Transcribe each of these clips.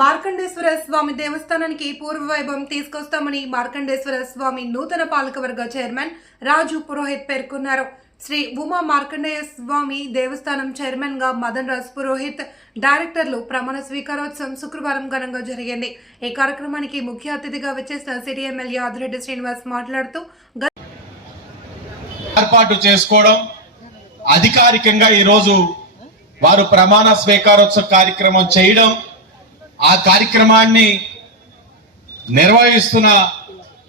మార్కండేశ్వర స్వామి దేవస్థానానికి పూర్వ వైభవం తీసుకొస్తామని మార్కండేశ్వర స్వామి నూతన పాలకవర్గ చైర్మన్ రాజు పురోహిత్ పేర్కొన్నారు. శ్రీ ఉమా మార్కండేయ స్వామి దేవస్థానం చైర్మన్గా మదన్ రాజ్ పురోహిత్ డైరెక్టర్లు ప్రమాణ స్వీకారోత్సవం శుక్రవారం ఘనంగా జరిగింది. ఈ కార్యక్రమానికి ముఖ్య అతిథిగా వచ్చేసిన సిటీ ఎమ్మెల్యే ఆదిరెడ్డి శ్రీనివాస్ మాట్లాడుతూ ఏర్పాటు చేసుకోవడం అధికారికంగా ఈరోజు వారు ప్రమాణ స్వీకారోత్సవ కార్యక్రమం చేయడం ఆ కార్యక్రమాన్ని నిర్వహిస్తున్న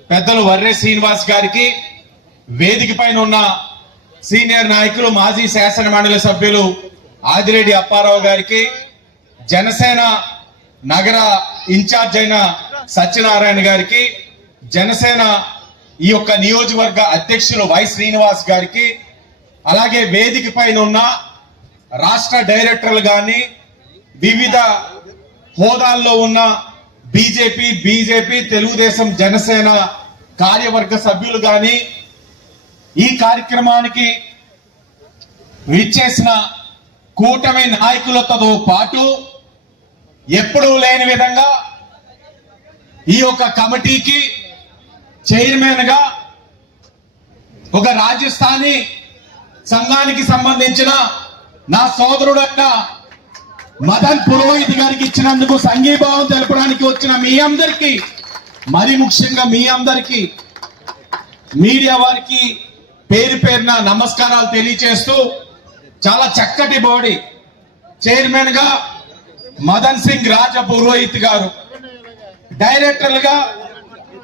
పెద్దలు వర్రే శ్రీనివాస్ గారికి వేదిక పైన ఉన్న సీనియర్ నాయకులు మాజీ శాసన మండలి సభ్యులు ఆదిరెడ్డి అప్పారావు గారికి జనసేన నగర ఇన్ఛార్జ్ అయిన సత్యనారాయణ గారికి జనసేన ఈ యొక్క నియోజకవర్గ అధ్యక్షులు వై శ్రీనివాస్ గారికి అలాగే వేదిక పైన ఉన్న రాష్ట్ర డైరెక్టర్లు కానీ వివిధ హోదాల్లో ఉన్న బీజేపీ బీజేపీ తెలుగుదేశం జనసేన కార్యవర్గ సభ్యులు గాని ఈ కార్యక్రమానికి విచ్చేసిన కూటమి నాయకులతో పాటు ఎప్పుడూ లేని విధంగా ఈ యొక్క కమిటీకి చైర్మన్గా ఒక రాజస్థానీ సంఘానికి సంబంధించిన నా సోదరుడైన మదన్ పురోహిత్ గారికి ఇచ్చినందుకు సంఘీభావం తెలపడానికి వచ్చిన మీ అందరికీ మరి ముఖ్యంగా మీ అందరికీ మీడియా వారికి పేరు పేరున నమస్కారాలు తెలియచేస్తూ చాలా చక్కటి బాడీ. చైర్మన్గా మదన్ సింగ్ రాజ పురోహిత్ గారు. డైరెక్టర్లుగా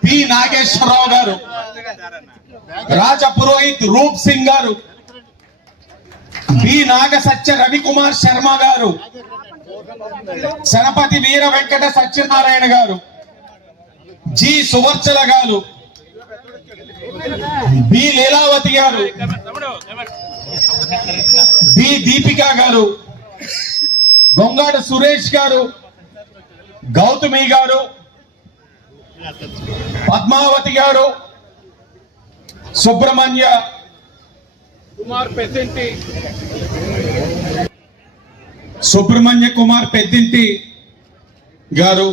పి నాగేశ్వరరావు గారు. రాజ పురోహిత్ రూప్ సింగ్ గారు. బి నాగ సత్య రవికుమార్ శర్మ గారు. శనపతి వీర వెంకట సత్యనారాయణ గారు జి సువర్చల గారు బి లీలావతి గారు బి దీపిక గారు గొంగాడ సురేష్ గారు గౌతమి గారు పద్మావతి గారు సుబ్రహ్మణ్య కుమార్ పెసెంటి సుబ్రహ్మణ్య కుమార్ పెద్దింటి గారు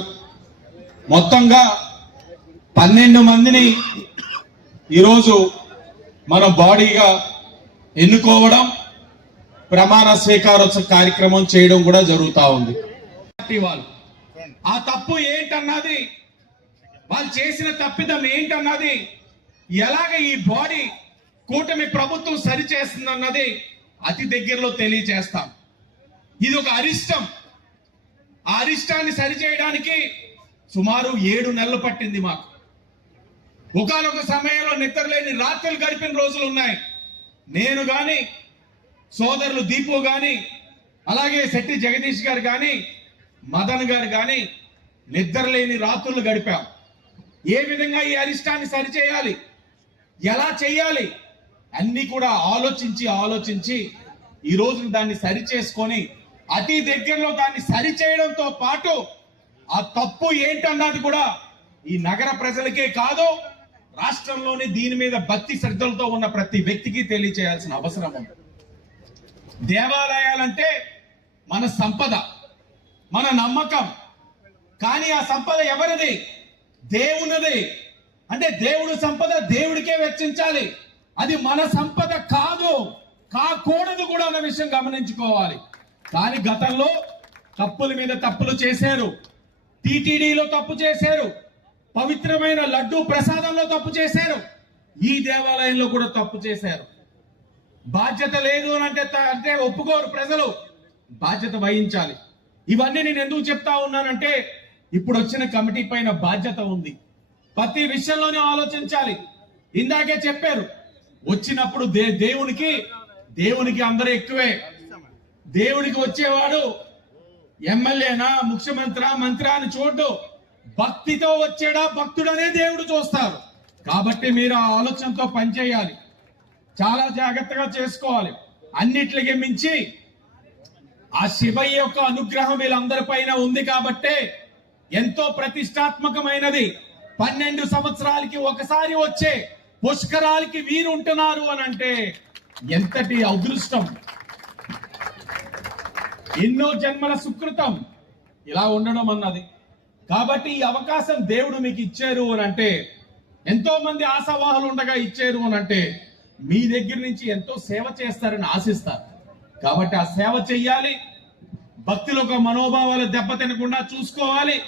మొత్తంగా పన్నెండు మందిని ఈరోజు మనం బాడీగా ఎన్నుకోవడం ప్రమాణ స్వీకారోత్సవ కార్యక్రమం చేయడం కూడా జరుగుతూ ఉంది. వాళ్ళు ఆ తప్పు ఏంటన్నది వాళ్ళు చేసిన తప్పిదం ఏంటన్నది ఎలాగ ఈ బాడీ కూటమి ప్రభుత్వం సరిచేస్తుందన్నది అతి దగ్గరలో తెలియజేస్తాం ఇది ఒక అరిష్టం. ఆ అరిష్టాన్ని సరిచేయడానికి సుమారు ఏడు నెలలు పట్టింది మాకు. ఒకనొక సమయంలో నిద్రలేని రాత్రులు గడిపిన రోజులు ఉన్నాయి. నేను కానీ సోదరులు దీపు కానీ అలాగే శెట్టి జగదీష్ గారు కానీ మదన్ గారు కానీ నిద్రలేని రాత్రులు గడిపాం. ఏ విధంగా ఈ అరిష్టాన్ని సరిచేయాలి? ఎలా చేయాలి అన్ని కూడా ఆలోచించి ఆలోచించి ఈ రోజున దాన్ని సరిచేసుకొని అతి దగ్గరలో దాన్ని సరి చేయడంతో పాటు ఆ తప్పు ఏంటన్నది కూడా ఈ నగర ప్రజలకే కాదు రాష్ట్రంలోని దీని మీద భక్తి శ్రద్ధలతో ఉన్న ప్రతి వ్యక్తికి తెలియచేయాల్సిన అవసరం ఉంది. దేవాలయాలంటే మన సంపద మన నమ్మకం. కానీ ఆ సంపద ఎవరిది? దేవునిది. అంటే దేవుడు సంపద దేవుడికే వెచ్చించాలి. అది మన సంపద కాదు కాకూడదు కూడా అన్న విషయం గమనించుకోవాలి. కానీ గతంలో తప్పుల మీద తప్పులు చేశారు. టీటీడీలో తప్పు చేశారు. పవిత్రమైన లడ్డు ప్రసాదంలో తప్పు చేశారు. ఈ దేవాలయంలో కూడా తప్పు చేశారు. బాధ్యత లేదు అని అంటే అంటే ఒప్పుకోరు ప్రజలు. బాధ్యత వహించాలి. ఇవన్నీ నేను ఎందుకు చెప్తా ఉన్నానంటే ఇప్పుడు వచ్చిన కమిటీ పైన బాధ్యత ఉంది. ప్రతి విషయంలోనే ఆలోచించాలి. ఇందాకే చెప్పారు వచ్చినప్పుడు దే దేవునికి దేవునికి అందరూ ఎక్కువే. దేవుడికి వచ్చేవాడు ఎమ్మెల్యేనా ముఖ్యమంత్రి మంత్రి అని చూడు భక్తితో వచ్చాడా భక్తుడనే దేవుడు చూస్తారు. కాబట్టి మీరు ఆ ఆలోచనతో పనిచేయాలి చాలా జాగ్రత్తగా చేసుకోవాలి. అన్నిట్లకి మించి ఆ శివయ్య యొక్క అనుగ్రహం వీళ్ళందరి పైన ఉంది కాబట్టే ఎంతో ప్రతిష్టాత్మకమైనది. పన్నెండు సంవత్సరాలకి ఒకసారి వచ్చే పుష్కరాలకి వీరు ఉంటున్నారు అని అంటే ఎంతటి అదృష్టం. ఎన్నో జన్మల సుకృతం. ఇలా ఉండడం అన్నది. కాబట్టి ఈ అవకాశం దేవుడు మీకు ఇచ్చారు అని అంటే ఎంతో మంది ఆశావాహులు ఉండగా ఇచ్చారు అని అంటే మీ దగ్గర నుంచి ఎంతో సేవ చేస్తారని ఆశిస్తారు. కాబట్టి ఆ సేవ చెయ్యాలి. భక్తుల ఒక మనోభావాలు దెబ్బతినకుండా చూసుకోవాలి.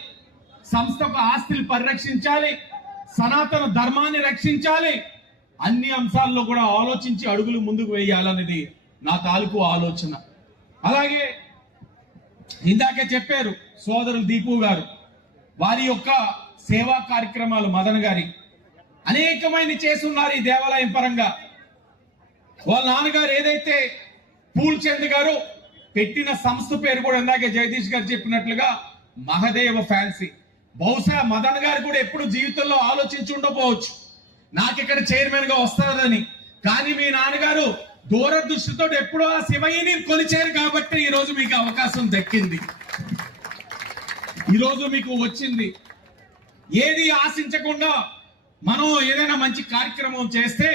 సంస్థకు ఆస్తిని పరిరక్షించాలి. సనాతన ధర్మాన్ని రక్షించాలి. అన్ని అంశాల్లో కూడా ఆలోచించి అడుగులు ముందుకు వేయాలనేది నా తాలూకు ఆలోచన. అలాగే ఇందాకే చెప్పారు సోదరులు దీపు గారు వారి యొక్క సేవా కార్యక్రమాలు మదన్ గారి. అనేకమైన చేస్తున్నారు ఈ దేవాలయం పరంగా. వాళ్ళ నాన్నగారు ఏదైతే పూల్చంద్ గారు పెట్టిన సంస్థ పేరు కూడా ఇందాకే జగదీష్ గారు చెప్పినట్లుగా మహదేవ ఫ్యాన్సీ. బహుశా మదన్ గారు కూడా ఎప్పుడు జీవితంలో ఆలోచించి ఉండకపోవచ్చు. నాకు ఇక్కడ చైర్మన్గా వస్తారని. కానీ మీ నాన్నగారు దూరదృష్టితో ఎప్పుడో ఆ శివయ్యని కొలిచారు కాబట్టి ఈరోజు మీకు అవకాశం దక్కింది. ఈరోజు మీకు వచ్చింది. ఏది ఆశించకుండా మనం ఏదైనా మంచి కార్యక్రమం చేస్తే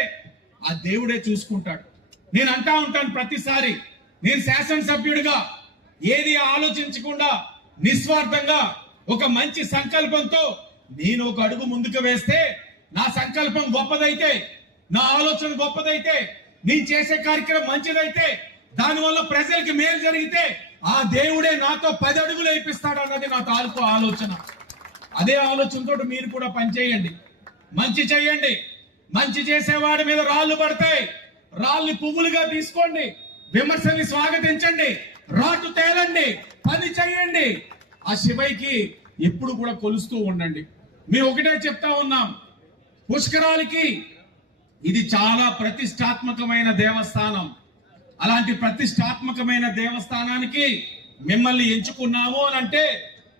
ఆ దేవుడే చూసుకుంటాడు. నేను అంటా ఉంటాను ప్రతిసారి నేను శాసనసభ్యుడిగా ఏది ఆలోచించకుండా నిస్వార్థంగా ఒక మంచి సంకల్పంతో నేను ఒక అడుగు ముందుకు వేస్తే నా సంకల్పం గొప్పదైతే నా ఆలోచన గొప్పదైతే నేను చేసే కార్యక్రమం మంచిదైతే దానివల్ల ప్రజలకి మేలు జరిగితే ఆ దేవుడే నాతో పది అడుగులు వేయిస్తాడు అన్నది నా తాలూకు ఆలోచన. అదే ఆలోచనతో మీరు కూడా పనిచేయండి మంచి చేయండి. మంచి చేసేవాడి మీద రాళ్ళు పడతాయి. రాళ్ళు పువ్వులుగా తీసుకోండి. విమర్శని స్వాగతించండి. రాటు తేలండి. పని చేయండి. ఆ శివైకి ఎప్పుడు కూడా కొలుస్తూ ఉండండి. మేము ఒకటే చెప్తా ఉన్నాం. పుష్కరాలకి ఇది చాలా ప్రతిష్టాత్మకమైన దేవస్థానం. అలాంటి ప్రతిష్టాత్మకమైన దేవస్థానానికి మిమ్మల్ని ఎంచుకున్నాము అని అంటే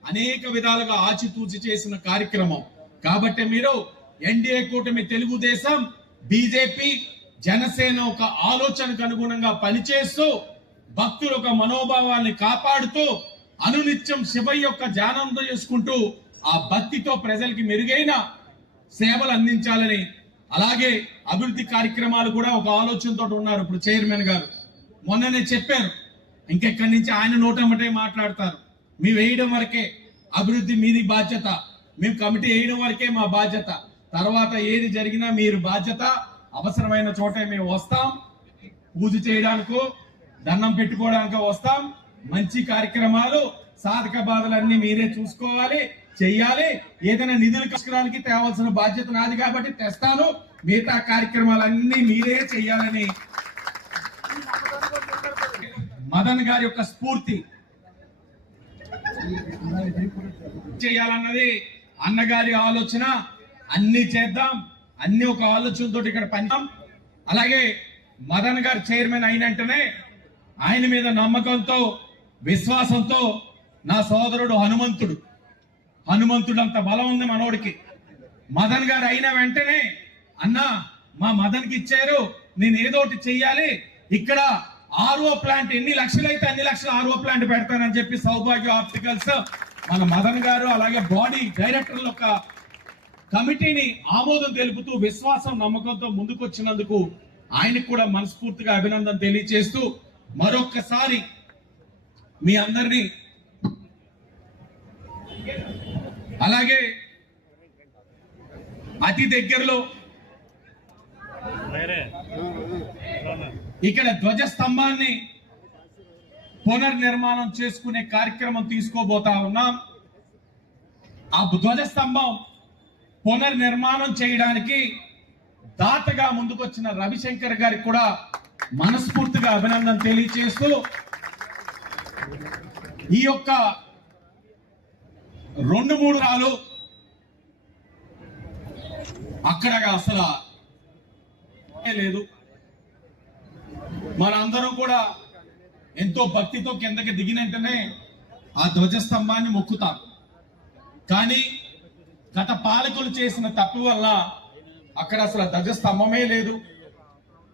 అనేక విధాలుగా ఆచితూచి చేసిన కార్యక్రమం. కాబట్టి మీరు ఎన్డీఏ కూటమి తెలుగుదేశం బీజేపీ జనసేన ఒక ఆలోచనకు అనుగుణంగా పనిచేస్తూ భక్తుల ఒక మనోభావాన్ని కాపాడుతూ అనునిత్యం శివయ్య యొక్క ధ్యానంతో చేసుకుంటూ ఆ భక్తితో ప్రజలకి మెరుగైన సేవలు అందించాలని అలాగే అభివృద్ధి కార్యక్రమాలు కూడా ఒక ఆలోచనతో ఉన్నారు ఇప్పుడు చైర్మన్ గారు. మొన్ననే చెప్పారు. ఇంకెక్కడి నుంచి ఆయన నోటమటే మాట్లాడతారు. మేము వేయడం వరకే అభివృద్ధి మీది బాధ్యత. మేము కమిటీ వేయడం వరకే మా బాధ్యత. తర్వాత ఏది జరిగినా మీరు బాధ్యత. అవసరమైన చోటే మేము వస్తాం. పూజ చేయడానికో దండం పెట్టుకోవడానికో వస్తాం. మంచి కార్యక్రమాలు సాధక బాధలన్నీ మీరే చూసుకోవాలి. చెయ్యాలి. ఏదైనా నిధులు కష్టడానికి తేవాల్సిన బాధ్యత నాది కాబట్టి తెస్తాను. మిగతా కార్యక్రమాలన్నీ మీరే చెయ్యాలని. మదన్ గారి యొక్క స్ఫూర్తి చేయాలన్నది అన్నగారి ఆలోచన. అన్ని చేద్దాం. అన్ని ఒక ఆలోచనతో ఇక్కడ పంచాం అలాగే మదన్ గారు చైర్మన్ అయినంటనే ఆయన మీద నమ్మకంతో విశ్వాసంతో నా సోదరుడు హనుమంతుడు. హనుమంతుడు అంత బలం ఉంది మనోడికి. మదన్ గారు అయిన వెంటనే అన్నా మా మదన్కి ఇచ్చారు నేను ఏదో ఒకటి చెయ్యాలి. ఇక్కడ ఆర్ఓ ప్లాంట్ ఎన్ని లక్షలు అయితే అన్ని లక్షలు ఆర్ఓ ప్లాంట్ పెడతానని చెప్పి సౌభాగ్య ఆప్టికల్స్ మన మదన్ గారు అలాగే బాడీ డైరెక్టర్ల యొక్క కమిటీని ఆమోదం తెలుపుతూ విశ్వాసం నమ్మకంతో ముందుకొచ్చినందుకు ఆయనకు కూడా మనస్ఫూర్తిగా అభినందన తెలియజేస్తూ మరొక్కసారి మీ అందరినీ అలాగే అతి దగ్గరలో ఇక్కడ ధ్వజ స్తంభాన్ని పునర్నిర్మాణం చేసుకునే కార్యక్రమం తీసుకోబోతా ఉన్నాం. ఆ ధ్వజ స్తంభం పునర్నిర్మాణం చేయడానికి దాతగా ముందుకొచ్చిన రవిశంకర్ గారికి కూడా మనస్ఫూర్తిగా అభినందన తెలియజేస్తూ ఈ యొక్క రెండు మూడు రాలు అక్కడ అసలు లేదు. మనందరూ కూడా ఎంతో భక్తితో కిందకి దిగిన వెంటనే ఆ ధ్వజస్తంభాన్ని మొక్కుతాం. కానీ గత పాలకులు చేసిన తప్పు వల్ల అక్కడ అసలు ధ్వజస్తంభమే లేదు.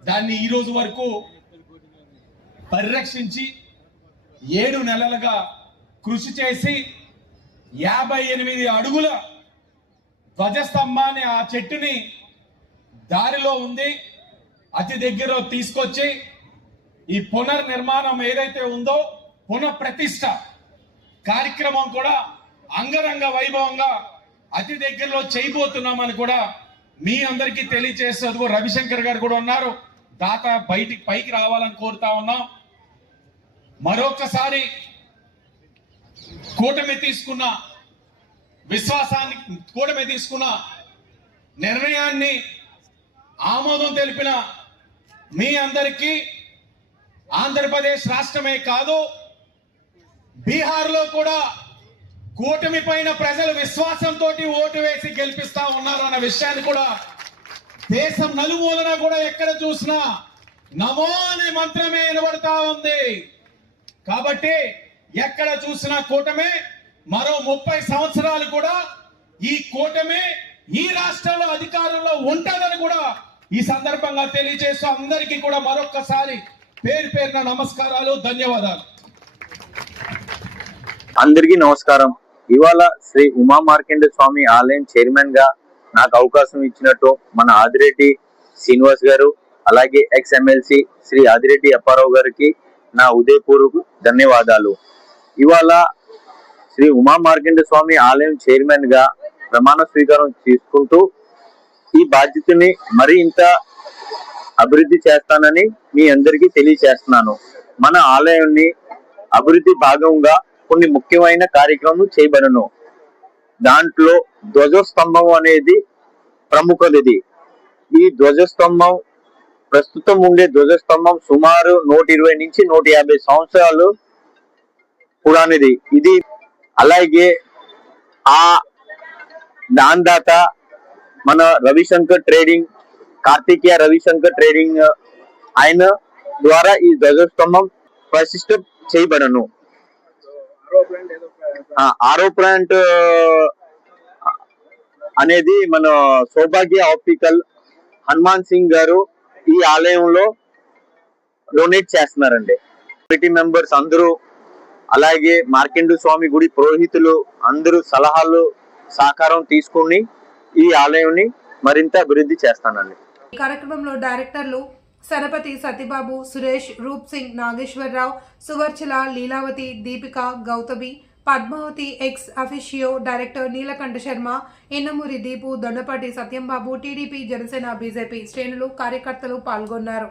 దాన్ని ఈ రోజు వరకు పరిరక్షించి ఏడు నెలలుగా కృషి చేసి యాభై ఎనిమిది అడుగుల ధ్వజస్తంభాన్ని ఆ చెట్టుని దారిలో ఉంది అతి దగ్గర తీసుకొచ్చి ఈ పునర్నిర్మాణం ఏదైతే ఉందో పునఃప్రతిష్ట కార్యక్రమం కూడా అంగరంగ వైభవంగా అతి దగ్గరలో చేయబోతున్నామని కూడా మీ అందరికీ తెలియచేస్తూ రవిశంకర్ గారు కూడా ఉన్నారు. దాత బయటికి పైకి రావాలని కోరుతా ఉన్నాం. మరొకసారి కూటమి తీసుకున్న విశ్వాసాన్ని కూటమి తీసుకున్న నిర్ణయాన్ని ఆమోదం తెలిపిన మీ అందరికీ ఆంధ్రప్రదేశ్ రాష్ట్రమే కాదు బీహార్లో కూడా కూటమి పైన ప్రజలు విశ్వాసంతో ఓటు వేసి గెలిపిస్తా ఉన్నారు అన్న విషయాన్ని కూడా దేశం నలుమూలన కూడా ఎక్కడ చూసినా నమో అనే మంత్రమే వినబడతా ఉంది. కాబట్టి ఎక్కడ చూసినా కూటమే మరో ముప్పై సంవత్సరాలు కూడా ఈ కూటమే ఈ రాష్ట్రంలో అధికారంలో ఉంటుందని కూడా ఈ సందర్భంగా తెలియజేస్తూ అందరికీ కూడా మరొక్కసారి పేరు పేరున నమస్కారాలు ధన్యవాదాలు. అందరికీ నమస్కారం. ఇవాళ శ్రీ ఉమా మార్కండ స్వామి ఆలయం చైర్మన్గా నాకు అవకాశం ఇచ్చినట్టు మన ఆదిరెడ్డి శ్రీనివాస్ గారు అలాగే ఎక్స్ ఎమ్మెల్సీ శ్రీ ఆదిరెడ్డి అప్పారావు గారికి నా ఉదయపూర్వక ధన్యవాదాలు. ఇవాళ శ్రీ ఉమా మార్కండ స్వామి ఆలయం చైర్మన్గా ప్రమాణ స్వీకారం తీసుకుంటూ ఈ బాధ్యతని మరింత అభివృద్ధి చేస్తానని మీ అందరికీ తెలియచేస్తున్నాను. మన ఆలయాన్ని అభివృద్ధి భాగంగా కొన్ని ముఖ్యమైన కార్యక్రమాలు చేయబడను. దాంట్లో ధ్వజస్తంభం అనేది ప్రముఖది ఈ ధ్వజస్తంభం ప్రస్తుతం ఉండే ధ్వజస్తంభం సుమారు నూట ఇరవై నుంచి నూట యాభై సంవత్సరాలు పురాణిది ఇది అలాగే ఆ దాందాత మన రవిశంకర్ ట్రేడింగ్ కార్తికేయ రవిశంకర్ ట్రేడింగ్ ఆయన ద్వారా ఈ ధ్వజస్తంభం ప్రతిష్ట చేయబడను. ఆరో ప్లాంట్ అనేది మన సౌభాగ్య ఆప్టికల్ హనుమాన్ సింగ్ గారు ఈ ఆలయంలో డొనేట్ చేస్తున్నారండి. కమిటీ మెంబర్స్ అందరూ అలాగే మార్కెండు స్వామి గుడి పురోహితులు అందరూ సలహాలు సహకారం తీసుకుని ఈ ఆలయాన్ని మరింత అభివృద్ధి చేస్తానండి. ఈ కార్యక్రమంలో డైరెక్టర్లు Sarapathi Satibabu Suresh Roop Singh Nageswararao Suvarchala Leelavathi Deepika Gautami Padmavathi ex officio director Neelakanta Sharma Innamuri Deepu Dondapati Satyambabu TDP Janasena BJP శ్రేణులు కార్యకర్తలు పాల్గొన్నారు.